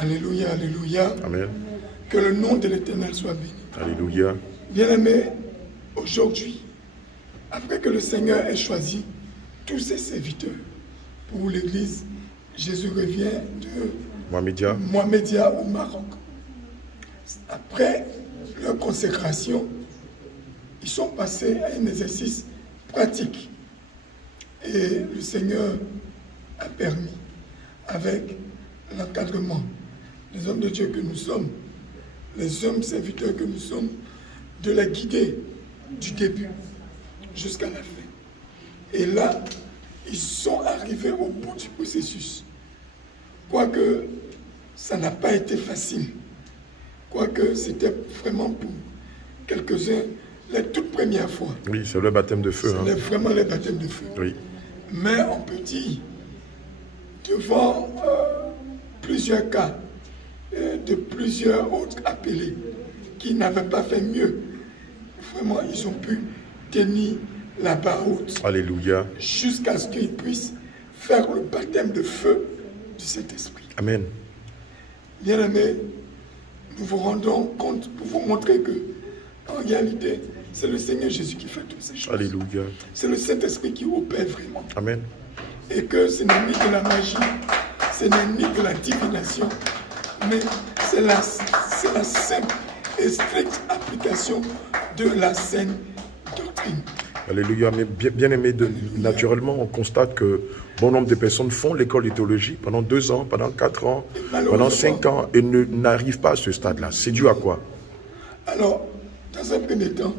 Alléluia, alléluia. Amen. Que le nom de l'Éternel soit béni. Alléluia. Bien-aimés, aujourd'hui, après que le Seigneur ait choisi tous ses serviteurs pour l'Église, Jésus revient de Mohamedia au Maroc. Après leur consécration, ils sont passés à un exercice pratique. Et le Seigneur a permis, avec l'encadrement des hommes de Dieu que nous sommes, les hommes serviteurs que nous sommes, de les guider du début jusqu'à la fin. Et là, ils sont arrivés au bout du processus. Quoique ça n'a pas été facile, quoique c'était vraiment pour quelques-uns les toutes premières fois. Oui, c'est le baptême de feu. C'est vraiment le baptême de feu. Oui. Mais on peut dire, devant plusieurs cas, de plusieurs autres appelés qui n'avaient pas fait mieux, vraiment, ils ont pu tenir la barre haute. Alléluia. Jusqu'à ce qu'ils puissent faire le baptême de feu du Saint-Esprit. Amen. Bien-aimés, nous vous rendons compte pour vous montrer que, en réalité, c'est le Seigneur Jésus qui fait toutes ces choses. Alléluia. C'est le Saint-Esprit qui opère vraiment. Amen. Et que ce n'est ni de la magie, ce n'est ni de la divination, mais c'est la simple et stricte application de la saine doctrine. Alléluia. Mais bien aimé, naturellement, on constate que bon nombre de personnes font l'école de théologie pendant 2 ans, pendant 4 ans, pendant 5 ans et n'arrivent pas à ce stade-là. C'est dû à quoi? Alors, dans un premier temps,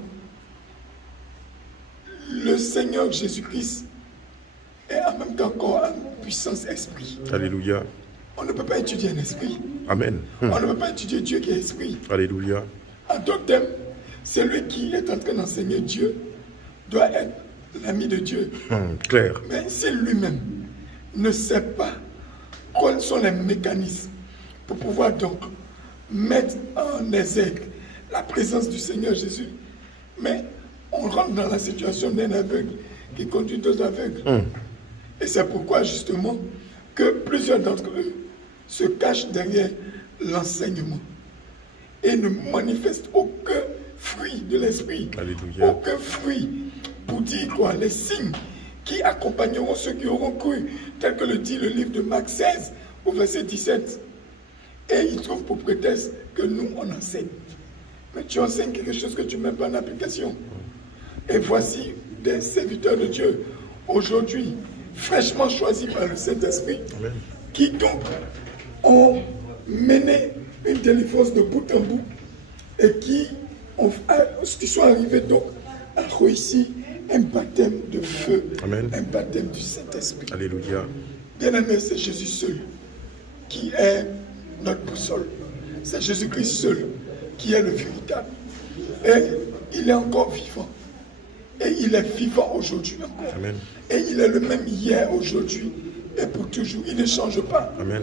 le Seigneur Jésus-Christ est en même temps encore en puissance esprit. Alléluia. On ne peut pas étudier un esprit. Amen. On ne peut pas étudier Dieu qui est esprit. Alléluia. En d'autres termes, celui qui est en train d'enseigner Dieu doit être l'ami de Dieu. Clair. Mais s'il lui-même ne sait pas quels sont les mécanismes pour pouvoir donc mettre en exergue la présence du Seigneur Jésus, mais on rentre dans la situation d'un aveugle qui conduit 2 aveugles. Et c'est pourquoi justement que plusieurs d'entre eux se cachent derrière l'enseignement et ne manifestent aucun fruit de l'esprit, aucun fruit pour dire quoi, les signes qui accompagneront ceux qui auront cru, tel que le dit le livre de Marc 16 au verset 17. Et ils trouvent pour prétexte que nous on enseigne. Mais tu enseignes quelque chose que tu ne mets pas en application. Et voici des serviteurs de Dieu aujourd'hui fraîchement choisis par le Saint-Esprit, qui donc ont mené une délivrance de bout en bout et qui sont arrivés donc à réussir un baptême de feu, un baptême du Saint-Esprit. Alléluia. Bien-aimé, c'est Jésus seul qui est notre boussole. C'est Jésus-Christ seul qui est le véritable. Et il est encore vivant. Et il est vivant aujourd'hui encore. Amen. Et il est le même hier, aujourd'hui et pour toujours. Il ne change pas. Amen.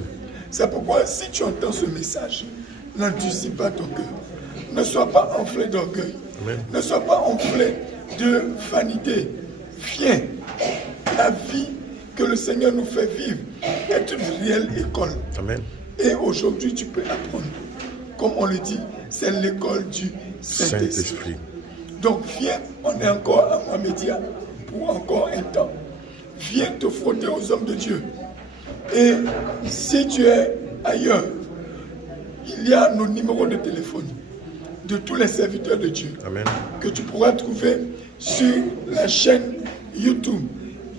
C'est pourquoi si tu entends ce message, n'endurcis pas ton cœur. Ne sois pas enflé d'orgueil. Ne sois pas enflé de vanité. Viens. La vie que le Seigneur nous fait vivre est une réelle école. Amen. Et aujourd'hui, tu peux apprendre. Comme on le dit, c'est l'école du Saint-Esprit. Donc viens, on est encore à Mohamedia pour encore un temps. Viens te frotter aux hommes de Dieu. Et si tu es ailleurs, il y a nos numéros de téléphone de tous les serviteurs de Dieu. Amen. Que tu pourras trouver sur la chaîne YouTube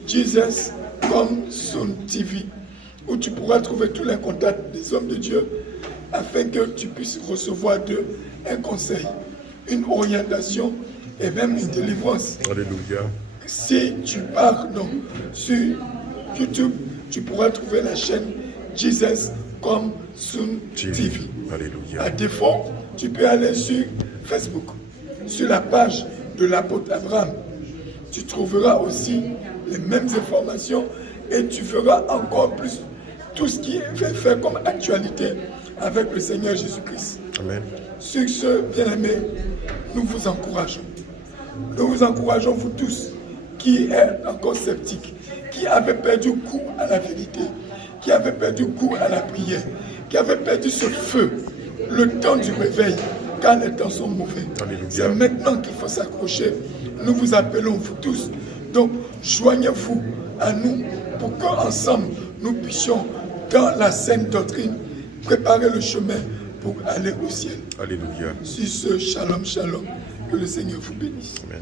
Jesus Come Soon TV, où tu pourras trouver tous les contacts des hommes de Dieu afin que tu puisses recevoir d'eux un conseil, une orientation et même une délivrance. Alléluia. Si tu pars donc sur YouTube, tu pourras trouver la chaîne Jesus Come Soon TV. Alléluia. À défaut, tu peux aller sur Facebook, sur la page de l'apôtre Abraham. Tu trouveras aussi les mêmes informations et tu feras encore plus tout ce qui est fait comme actualité avec le Seigneur Jésus-Christ. Amen. Sur ce, bien-aimés, nous vous encourageons. Nous vous encourageons, vous tous, qui êtes encore sceptiques, qui avez perdu goût à la vérité, qui avaient perdu goût à la prière, qui avaient perdu ce feu, le temps du réveil, quand les temps sont mauvais. C'est maintenant qu'il faut s'accrocher. Nous vous appelons, vous tous. Donc, joignez-vous à nous pour qu'ensemble, nous puissions, dans la saine doctrine, préparer le chemin pour aller au ciel. Alléluia. Sur ce, shalom, shalom. Que le Seigneur vous bénisse. Amen.